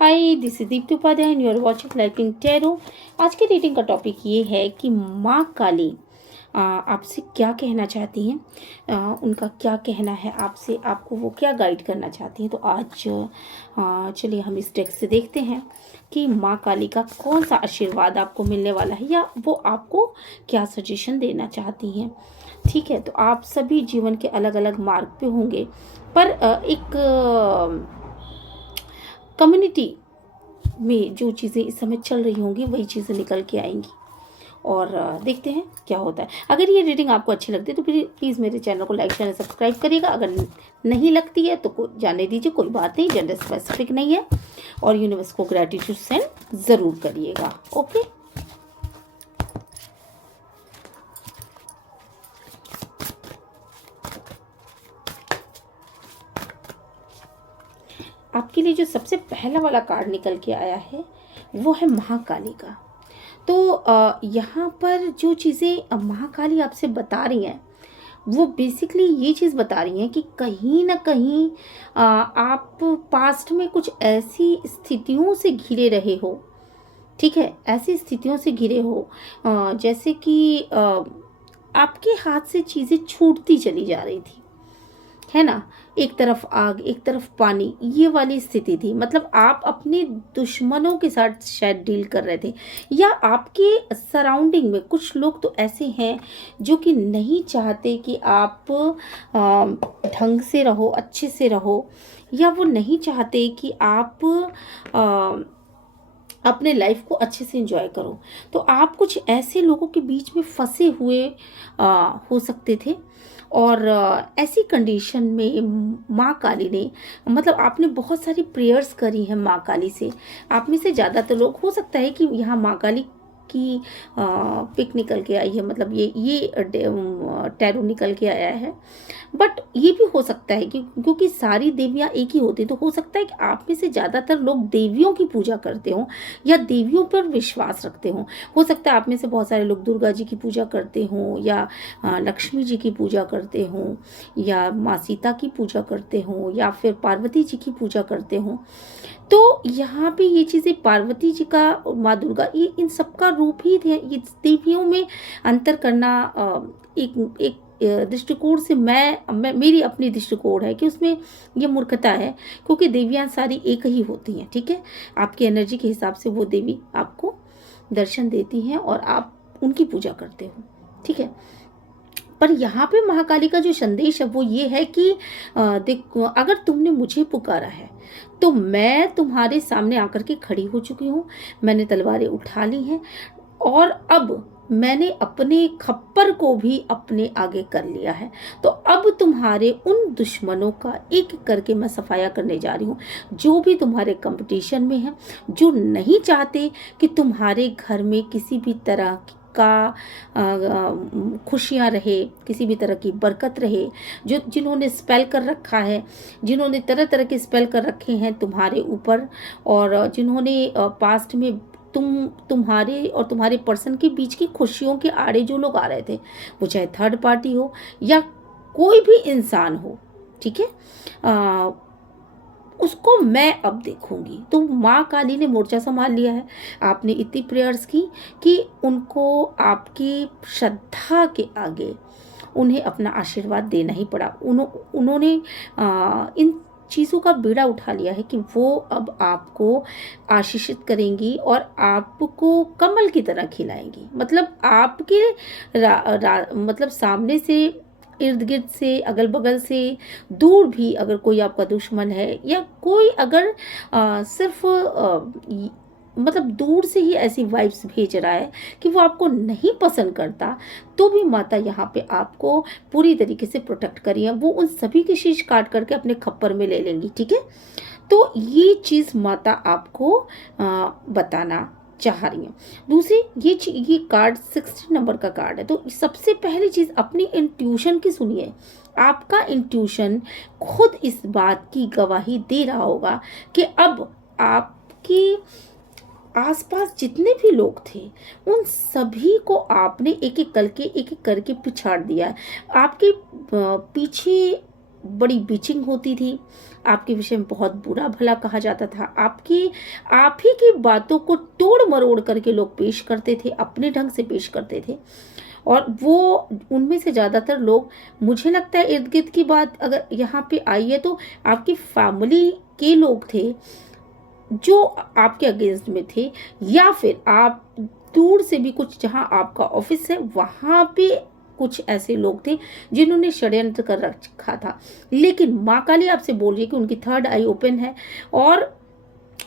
Hi, this is Deepti Upadhyay and you are watching lifing tarot. आज की reading का topic ये है कि माँ काली आपसे क्या कहना चाहती हैं, उनका क्या कहना है आपसे, आपको वो क्या गाइड करना चाहती हैं। तो आज चलिए हम इस टेक्स्ट से देखते हैं कि माँ काली का कौन सा आशीर्वाद आपको मिलने वाला है या वो आपको क्या सजेशन देना चाहती हैं। ठीक है, तो आप सभी जीवन के अलग अलग मार्ग पे होंगे, पर एक कम्युनिटी में जो चीज़ें इस समय चल रही होंगी वही चीज़ें निकल के आएंगी और देखते हैं क्या होता है। अगर ये रीडिंग आपको अच्छी लगती है तो प्लीज़ मेरे चैनल को लाइक शेयर सब्सक्राइब करिएगा। अगर नहीं लगती है तो जाने दीजिए, कोई बात नहीं, जेंडर स्पेसिफिक नहीं है। और यूनिवर्स को ग्रेटिट्यूड सेंड ज़रूर करिएगा। ओके, आपके लिए जो सबसे पहला वाला कार्ड निकल के आया है वो है महाकाली का। तो यहाँ पर जो चीज़ें महाकाली आपसे बता रही हैं वो बेसिकली ये चीज़ बता रही हैं कि कहीं ना कहीं आप पास्ट में कुछ ऐसी स्थितियों से घिरे रहे हो। ठीक है, ऐसी स्थितियों से घिरे हो जैसे कि आपके हाथ से चीज़ें छूटती चली जा रही थी, है ना। एक तरफ आग एक तरफ पानी, ये वाली स्थिति थी। मतलब आप अपने दुश्मनों के साथ शायद डील कर रहे थे, या आपके सराउंडिंग में कुछ लोग तो ऐसे हैं जो कि नहीं चाहते कि आप ढंग से रहो, अच्छे से रहो, या वो नहीं चाहते कि आप अपने लाइफ को अच्छे से एंजॉय करो। तो आप कुछ ऐसे लोगों के बीच में फंसे हुए हो सकते थे। और ऐसी कंडीशन में माँ काली ने, मतलब आपने बहुत सारी प्रेयर्स करी हैं माँ काली से। आप में से ज़्यादातर लोग, हो सकता है कि यहाँ माँ काली की पिक निकल के आई है, मतलब ये टैरो निकल के आया है। बट ये भी हो सकता है कि क्योंकि सारी देवियाँ एक ही होती, तो हो सकता है कि आप में से ज़्यादातर लोग देवियों की पूजा करते हों या देवियों पर विश्वास रखते हों। हो सकता है आप में से बहुत सारे लोग दुर्गा जी की पूजा करते हों, या लक्ष्मी जी की पूजा करते हों, या माँ सीता की पूजा करते हों, या फिर पार्वती जी की पूजा करते हों। तो यहाँ पे ये चीज़ें पार्वती जी का, माँ दुर्गा, ये इन सबका रूप ही थे। ये देवियों में अंतर करना एक दृष्टिकोण से मैं मेरी अपनी दृष्टिकोण है कि उसमें ये मूर्खता है, क्योंकि देवियाँ सारी एक ही होती हैं। ठीक है, आपकी एनर्जी के हिसाब से वो देवी आपको दर्शन देती हैं और आप उनकी पूजा करते हो। ठीक है, पर यहाँ पे महाकाली का जो संदेश है वो ये है कि देखो, अगर तुमने मुझे पुकारा है तो मैं तुम्हारे सामने आकर के खड़ी हो चुकी हूँ। मैंने तलवारें उठा ली हैं और अब मैंने अपने खप्पर को भी अपने आगे कर लिया है। तो अब तुम्हारे उन दुश्मनों का एक एक करके मैं सफाया करने जा रही हूँ, जो भी तुम्हारे कंपटीशन में है, जो नहीं चाहते कि तुम्हारे घर में किसी भी तरह का खुशियाँ रहे, किसी भी तरह की बरकत रहे। जो जिन्होंने स्पेल कर रखा है, जिन्होंने तरह तरह के स्पेल कर रखे हैं तुम्हारे ऊपर, और जिन्होंने पास्ट में तुम्हारे और तुम्हारे पर्सन के बीच की खुशियों के आड़े जो लोग आ रहे थे, वो चाहे थर्ड पार्टी हो या कोई भी इंसान हो, ठीक है, उसको मैं अब देखूंगी। तो माँ काली ने मोर्चा संभाल लिया है। आपने इतनी प्रेयर्स की कि उनको आपकी श्रद्धा के आगे उन्हें अपना आशीर्वाद देना ही पड़ा। उन्होंने इन चीज़ों का बीड़ा उठा लिया है कि वो अब आपको आशीषित करेंगी और आपको कमल की तरह खिलाएंगी। मतलब आपके मतलब सामने से, इर्द गिर्द से, अगल बगल से, दूर भी अगर कोई आपका दुश्मन है, या कोई अगर सिर्फ मतलब दूर से ही ऐसी वाइब्स भेज रहा है कि वो आपको नहीं पसंद करता, तो भी माता यहाँ पे आपको पूरी तरीके से प्रोटेक्ट करी है। वो उन सभी की शीश काट करके अपने खप्पर में ले लेंगी। ठीक है, तो ये चीज़ माता आपको बताना चाह रही हैं। दूसरी ये कार्ड 60 नंबर का कार्ड है। तो सबसे पहली चीज़, अपनी इंट्यूशन की सुनिए। आपका इंट्यूशन खुद इस बात की गवाही दे रहा होगा कि अब आपकी आसपास जितने भी लोग थे उन सभी को आपने एक एक करके पिछाड़ दिया है। आपके पीछे बड़ी बीचिंग होती थी, आपके विषय में बहुत बुरा भला कहा जाता था, आप ही की बातों को तोड़ मरोड़ करके लोग पेश करते थे, अपने ढंग से पेश करते थे। और वो उनमें से ज़्यादातर लोग, मुझे लगता है इर्द गिर्द की बात अगर यहाँ पे आई है तो आपकी फैमिली के लोग थे जो आपके अगेंस्ट में थे, या फिर आप दूर से भी कुछ, जहाँ आपका ऑफिस है वहाँ पे कुछ ऐसे लोग थे जिन्होंने षड्यंत्र कर रखा था। लेकिन माँ काली आपसे बोल रही है कि उनकी थर्ड आई ओपन है और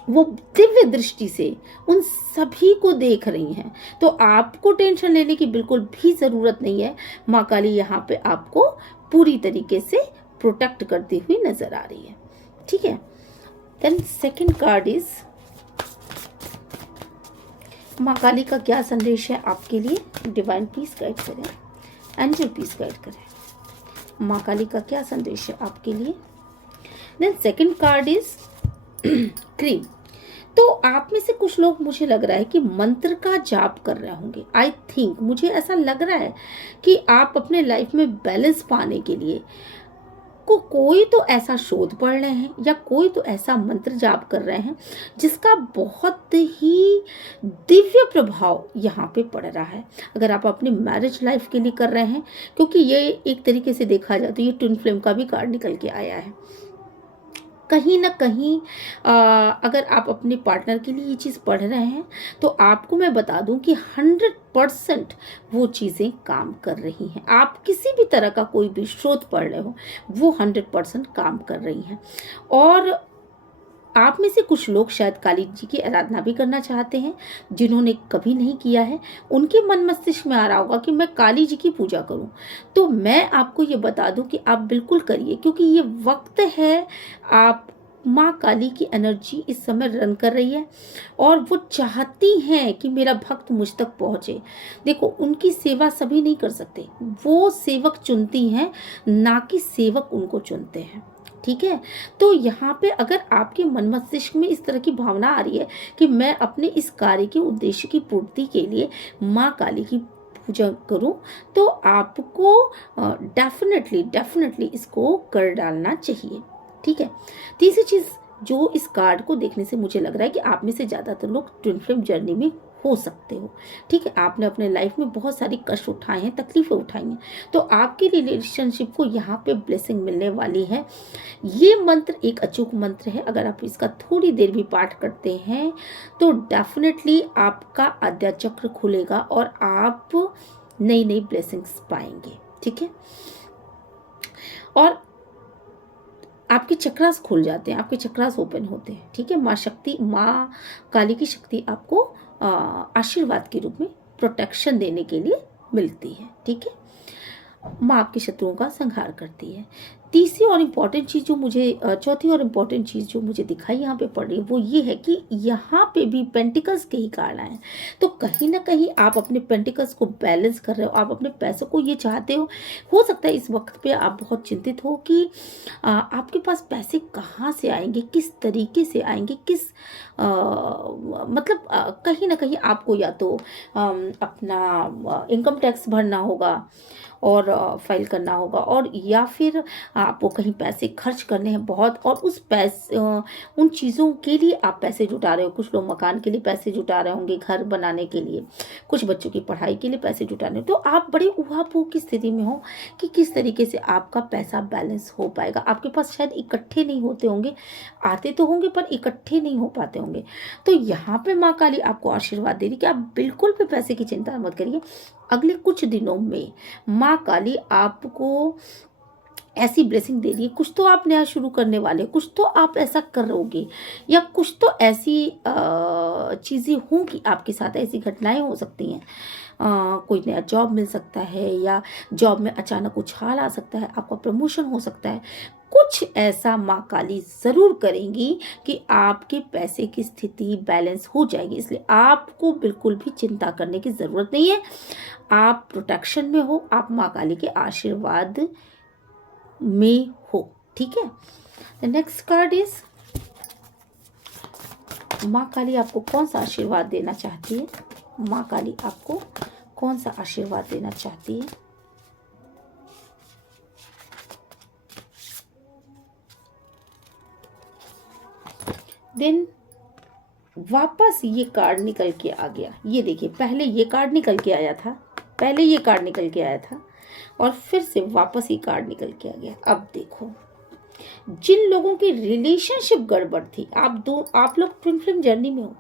वो दिव्य दृष्टि से उन सभी को देख रही हैं। तो आपको टेंशन लेने की बिल्कुल भी ज़रूरत नहीं है। माँ काली यहाँ पे आपको पूरी तरीके से प्रोटेक्ट करती हुई नजर आ रही है। ठीक है, देन सेकंड कार्ड इज माँ काली का क्या संदेश है आपके लिए। डिवाइन पीस गाइड करें, एंजल पीस गाइड करें। माँ काली का क्या संदेश है आपके लिए। Then second card is cream. तो आप में से कुछ लोग, मुझे लग रहा है कि मंत्र का जाप कर रहे होंगे। आई थिंक, मुझे ऐसा लग रहा है कि आप अपने लाइफ में बैलेंस पाने के लिए कोई तो ऐसा शोध पढ़ रहे हैं या कोई तो ऐसा मंत्र जाप कर रहे हैं जिसका बहुत ही दिव्य प्रभाव यहाँ पे पड़ रहा है। अगर आप अपनी मैरिज लाइफ के लिए कर रहे हैं, क्योंकि ये एक तरीके से देखा जाए तो ये ट्विन फ्लेम का भी कार्ड निकल के आया है। कहीं ना कहीं अगर आप अपने पार्टनर के लिए ये चीज़ पढ़ रहे हैं तो आपको मैं बता दूं कि 100% वो चीज़ें काम कर रही हैं। आप किसी भी तरह का कोई भी स्रोत पढ़ रहे हो, वो 100% काम कर रही हैं। और आप में से कुछ लोग शायद काली जी की आराधना भी करना चाहते हैं, जिन्होंने कभी नहीं किया है। उनके मन मस्तिष्क में आ रहा होगा कि मैं काली जी की पूजा करूं। तो मैं आपको ये बता दूं कि आप बिल्कुल करिए, क्योंकि ये वक्त है, आप माँ काली की एनर्जी इस समय रन कर रही है और वो चाहती हैं कि मेरा भक्त मुझ तक पहुँचे। देखो, उनकी सेवा सभी नहीं कर सकते, वो सेवक चुनती हैं, ना कि सेवक उनको चुनते हैं। ठीक है, तो यहाँ पे अगर आपके मन मस्तिष्क में इस तरह की भावना आ रही है कि मैं अपने इस कार्य के उद्देश्य की पूर्ति के लिए माँ काली की पूजा करूं, तो आपको डेफिनेटली इसको कर डालना चाहिए। ठीक है, तीसरी चीज जो इस कार्ड को देखने से मुझे लग रहा है कि आप में से ज्यादातर लोग ट्विन फ्लेम जर्नी में हो सकते हो। ठीक है, आपने अपने लाइफ में बहुत सारी कष्ट उठाए हैं, तकलीफें उठाई हैं, तो आपकी रिलेशनशिप को यहाँ पे ब्लेसिंग मिलने वाली है। ये मंत्र एक अचूक मंत्र है, अगर आप इसका थोड़ी देर भी पाठ करते हैं तो डेफिनेटली आपका आद्या चक्र खुलेगा और आप नई नई ब्लेसिंग्स पाएंगे। ठीक है, और आपके चक्रास खुल जाते हैं, आपके चक्रास ओपन होते हैं। ठीक है, माँ काली की शक्ति आपको आशीर्वाद के रूप में प्रोटेक्शन देने के लिए मिलती है। ठीक है, माँ आपके शत्रुओं का संहार करती है। तीसरी और इम्पॉर्टेंट चीज़ जो मुझे चौथी और इम्पॉर्टेंट चीज़ जो मुझे दिखाई यहाँ पे पड़ रही है वो ये है कि यहाँ पे भी पेंटिकल्स के ही कार्ड आए हैं। तो कहीं ना कहीं आप अपने पेंटिकल्स को बैलेंस कर रहे हो, आप अपने पैसों को ये चाहते हो सकता है इस वक्त पे आप बहुत चिंतित हो कि आपके पास पैसे कहाँ से आएंगे, किस तरीके से आएंगे, मतलब कहीं ना कहीं आपको या तो अपना इनकम टैक्स भरना होगा और फाइल करना होगा, और या फिर आपको कहीं पैसे खर्च करने हैं बहुत, और उस पैसे उन चीज़ों के लिए आप पैसे जुटा रहे हो। कुछ लोग मकान के लिए पैसे जुटा रहे होंगे, घर बनाने के लिए, कुछ बच्चों की पढ़ाई के लिए पैसे जुटाने। तो आप बड़े उहापोह की स्थिति में हो कि किस तरीके से आपका पैसा बैलेंस हो पाएगा। आपके पास शायद इकट्ठे नहीं होते होंगे, आते तो होंगे पर इकट्ठे नहीं हो पाते होंगे। तो यहाँ पे माँ काली आपको आशीर्वाद दे रही कि आप बिल्कुल भी पैसे की चिंता मत करिए। अगले कुछ दिनों में माँ काली आपको ऐसी ब्लेसिंग दे रही है, कुछ तो आप नया शुरू करने वाले, कुछ तो आप ऐसा करोगे, या कुछ तो ऐसी चीज़ें होंगी आपके साथ, ऐसी घटनाएं हो सकती हैं। कोई नया जॉब मिल सकता है, या जॉब में अचानक उछाल आ सकता है, आपका प्रमोशन हो सकता है। कुछ ऐसा माँ काली ज़रूर करेंगी कि आपके पैसे की स्थिति बैलेंस हो जाएगी। इसलिए आपको बिल्कुल भी चिंता करने की ज़रूरत नहीं है। आप प्रोटेक्शन में हो, आप माँ काली के आशीर्वाद में हो। ठीक है, द नेक्स्ट कार्ड इज माँ काली आपको कौन सा आशीर्वाद देना चाहती है। माँ काली आपको कौन सा आशीर्वाद देना चाहती है। देन वापस ये कार्ड निकल के आ गया। ये देखिए, पहले ये कार्ड निकल के आया था, पहले ये कार्ड निकल के आया था और फिर से वापस ये कार्ड निकल के आ गया। अब देखो, जिन लोगों की रिलेशनशिप गड़बड़ थी, आप लोग ट्विन फ्लेम जर्नी में हो।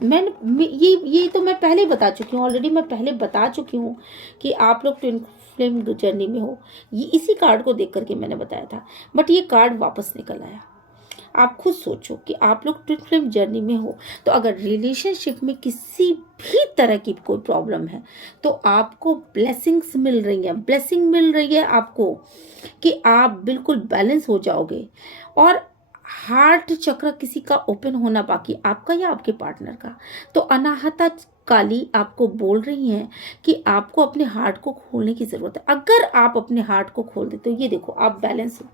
ये तो मैं पहले बता चुकी हूँ, ऑलरेडी मैं पहले बता चुकी हूँ कि आप लोग ट्विन फ्लेम जर्नी में हो। ये इसी कार्ड को देख करके मैंने बताया था, बट ये कार्ड वापस निकल आया। आप खुद सोचो कि आप लोग ट्विन फ्लेम जर्नी में हो, तो अगर रिलेशनशिप में किसी भी तरह की कोई प्रॉब्लम है तो आपको ब्लेसिंग्स मिल रही है, ब्लेसिंग मिल रही है आपको कि आप बिल्कुल बैलेंस हो जाओगे। और हार्ट चक्र किसी का ओपन होना बाकी, आपका या आपके पार्टनर का, तो अनाहता काली आपको बोल रही हैं कि आपको अपने हार्ट को खोलने की जरूरत है। अगर आप अपने हार्ट को खोल देते हो, ये देखो आप बैलेंस हो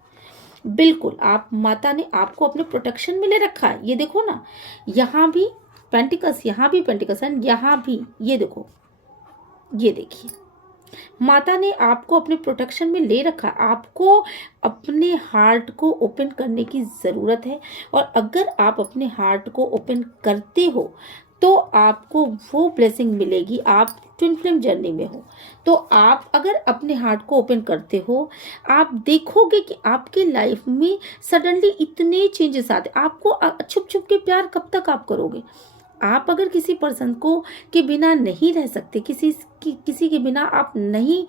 बिल्कुल। आप माता ने आपको अपने प्रोटेक्शन में ले रखा है। ये देखो ना, यहाँ भी पेंटिकल्स, यहाँ भी पेंटिकल्स एंड यहाँ भी, ये देखो, ये देखिए, माता ने आपको अपने प्रोटेक्शन में ले रखा। आपको अपने हार्ट को ओपन करने की ज़रूरत है, और अगर आप अपने हार्ट को ओपन करते हो तो आपको वो ब्लेसिंग मिलेगी। आप ट्विन फ्लेम जर्नी में हो तो आप अगर अपने हार्ट को ओपन करते हो, आप देखोगे कि आपके लाइफ में सडनली इतने चेंजेस आते। आपको छुप छुप के प्यार कब तक आप करोगे? आप अगर किसी पर्सन को के बिना नहीं रह सकते, किसी के बिना आप नहीं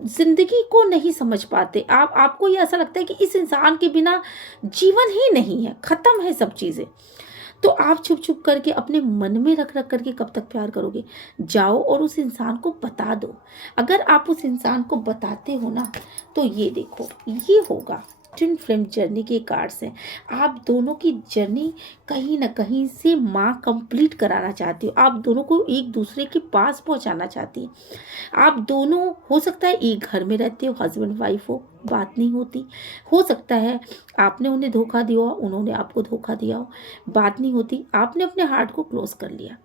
जिंदगी को नहीं समझ पाते, आपको ये ऐसा लगता है कि इस इंसान के बिना जीवन ही नहीं है, खत्म है सब चीजें, तो आप छुप छुप करके अपने मन में रख रख करके कब तक प्यार करोगे? जाओ और उस इंसान को बता दो। अगर आप उस इंसान को बताते हो ना, तो ये देखो, ये होगा। ट्विन फ्लेम जर्नी के कार्ड्स हैं। आप दोनों की जर्नी कहीं ना कहीं से माँ कंप्लीट कराना चाहती हो। आप दोनों को एक दूसरे के पास पहुंचाना चाहती है। आप दोनों, हो सकता है एक घर में रहते हो, हस्बैंड वाइफ हो, बात नहीं होती। हो सकता है आपने उन्हें धोखा दिया हो, उन्होंने आपको धोखा दिया हो, बात नहीं होती। आपने अपने हार्ट को क्लोज कर लिया,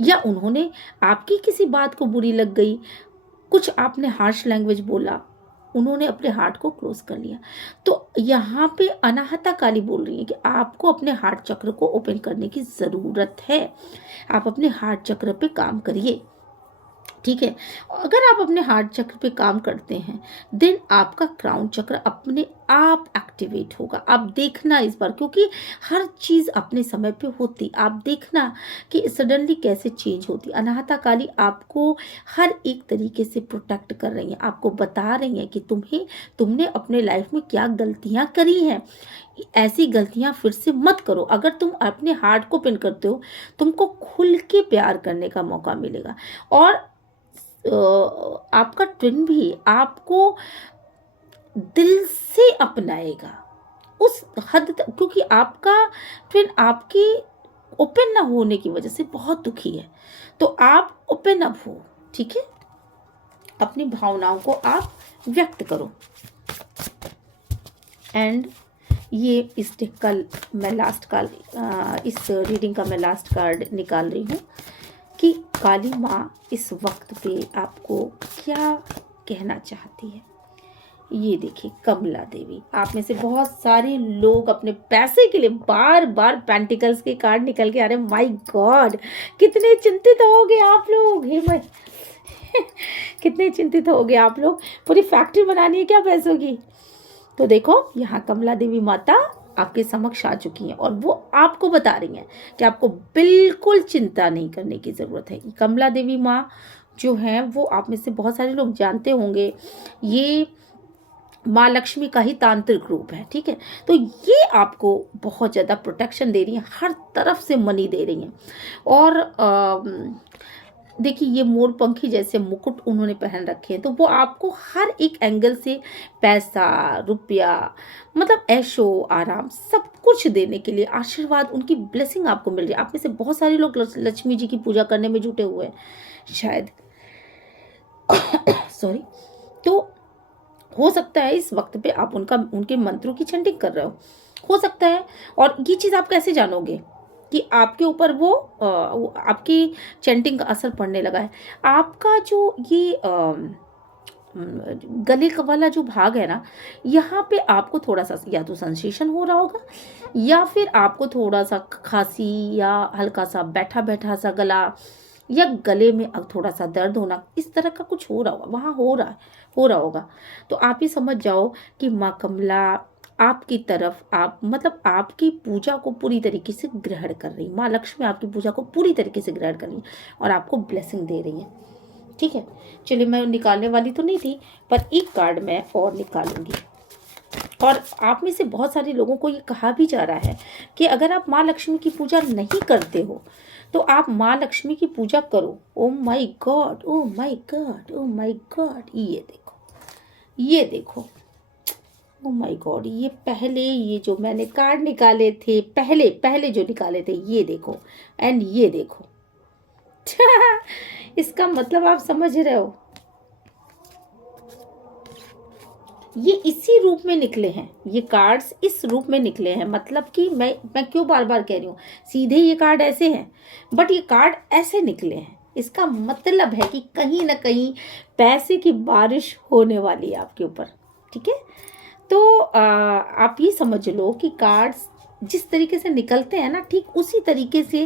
या उन्होंने आपकी किसी बात को बुरी लग गई, कुछ आपने हार्श लैंग्वेज बोला, उन्होंने अपने हार्ट को क्लोज कर लिया। तो यहाँ पे अनाहता काली बोल रही है कि आपको अपने हार्ट चक्र को ओपन करने की ज़रूरत है। आप अपने हार्ट चक्र पे काम करिए, ठीक है। अगर आप अपने हार्ट चक्र पे काम करते हैं, देन आपका क्राउन चक्र अपने आप एक्टिवेट होगा। आप देखना इस बार, क्योंकि हर चीज़ अपने समय पे होती, आप देखना कि सडनली कैसे चेंज होती। अनाहता काली आपको हर एक तरीके से प्रोटेक्ट कर रही हैं, आपको बता रही हैं कि तुमने अपने लाइफ में क्या गलतियां करी हैं, ऐसी गलतियां फिर से मत करो। अगर तुम अपने हार्ट को पिन करते हो, तुमको खुल के प्यार करने का मौका मिलेगा, और आपका ट्विन भी आपको दिल से अपनाएगा उस हद तक, क्योंकि आपका ट्विन आपकी ओपन ना होने की वजह से बहुत दुखी है। तो आप ओपन अप हो, ठीक है, अपनी भावनाओं को आप व्यक्त करो। एंड ये इस डेक का मैं लास्ट कार्ड, इस रीडिंग का मैं लास्ट कार्ड निकाल रही हूँ कि काली माँ इस वक्त पे आपको क्या कहना चाहती है। ये देखिए, कमला देवी। आप में से बहुत सारे लोग अपने पैसे के लिए बार बार पेंटिकल्स के कार्ड निकल के आ रहे हैं। माय गॉड, कितने चिंतित हो गए आप लोग, हे माय कितने चिंतित हो गए आप लोग। पूरी फैक्ट्री बनानी है क्या पैसों की? तो देखो, यहाँ कमला देवी माता आपके समक्ष आ चुकी हैं और वो आपको बता रही हैं कि आपको बिल्कुल चिंता नहीं करने की ज़रूरत है। कमला देवी माँ जो है, वो आप में से बहुत सारे लोग जानते होंगे, ये माँ लक्ष्मी का ही तांत्रिक रूप है, ठीक है। तो ये आपको बहुत ज़्यादा प्रोटेक्शन दे रही है, हर तरफ से मनी दे रही हैं। और देखिए, ये मोर पंखी जैसे मुकुट उन्होंने पहन रखे हैं, तो वो आपको हर एक एंगल से पैसा, रुपया, मतलब ऐशो आराम सब कुछ देने के लिए आशीर्वाद, उनकी ब्लेसिंग आपको मिल रही है। आप में से बहुत सारे लोग लक्ष्मी जी की पूजा करने में जुटे हुए हैं शायद सॉरी। तो हो सकता है इस वक्त पे आप उनके मंत्रों की चैंटिंग कर रहे हो सकता है। और ये चीज़ आप कैसे जानोगे कि आपके ऊपर वो आपकी चैंटिंग का असर पड़ने लगा है? आपका जो ये गले का वाला जो भाग है ना, यहाँ पे आपको थोड़ा सा या तो सेंसेशन हो रहा होगा, या फिर आपको थोड़ा सा खांसी या हल्का सा बैठा बैठा सा गला, या गले में अब थोड़ा सा दर्द होना, इस तरह का कुछ हो रहा होगा, वहाँ हो रहा होगा। तो आप ही समझ जाओ कि माँ कमला आपकी तरफ, आप मतलब आपकी पूजा को पूरी तरीके से ग्रहण कर रही, माँ लक्ष्मी आपकी पूजा को पूरी तरीके से ग्रहण कर रही और आपको ब्लेसिंग दे रही है। ठीक है, चलिए मैं निकालने वाली तो नहीं थी, पर एक कार्ड मैं और निकालूंगी। और आप में से बहुत सारे लोगों को ये कहा भी जा रहा है कि अगर आप माँ लक्ष्मी की पूजा नहीं करते हो तो आप माँ लक्ष्मी की पूजा करो। Oh my God, oh my God, oh my God, ये देखो, ये देखो, ओ माय गॉड, ये पहले, ये जो मैंने कार्ड निकाले थे, पहले पहले जो निकाले थे, ये देखो, एंड ये देखो। इसका मतलब आप समझ रहे हो, ये इसी रूप में निकले हैं, ये कार्ड्स इस रूप में निकले हैं। मतलब कि मैं क्यों बार बार कह रही हूँ, सीधे ये कार्ड ऐसे हैं, बट ये कार्ड ऐसे निकले हैं। इसका मतलब है कि कहीं ना कहीं पैसे की बारिश होने वाली है आपके ऊपर। ठीक है, तो आप ये समझ लो कि कार्ड्स जिस तरीके से निकलते हैं ना, ठीक उसी तरीके से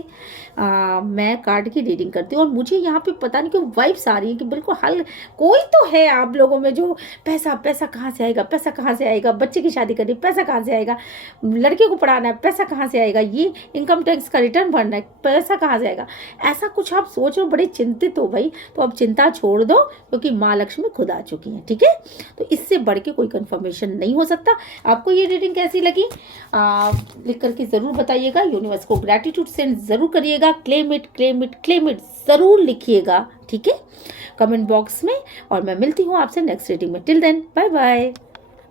मैं कार्ड की रीडिंग करती हूँ। और मुझे यहाँ पे पता नहीं क्यों वाइब्स आ रही है कि बिल्कुल हल कोई तो है आप लोगों में जो पैसा पैसा कहाँ से आएगा, पैसा कहाँ से आएगा, बच्चे की शादी करनी, पैसा कहाँ से आएगा, लड़के को पढ़ाना है, पैसा कहाँ से आएगा, ये इनकम टैक्स का रिटर्न भरना है, पैसा कहाँ से आएगा, ऐसा कुछ आप सोच रहे हो, बड़े चिंतित हो भाई। तो अब चिंता छोड़ दो, क्योंकि माँ लक्ष्मी खुद आ चुकी हैं। ठीक है, तो इससे बढ़ के कोई कंफर्मेशन नहीं हो सकता। आपको ये रीडिंग कैसी लगी लिख करके ज़रूर बताइएगा। यूनिवर्स को ग्रैटिट्यूड सेंड ज़रूर करिएगा। Claim it, claim it, claim it ज़रूर लिखिएगा। ठीक है, कमेंट बॉक्स में। और मैं मिलती हूँ आपसे नेक्स्ट रीडिंग में। Till then, bye bye.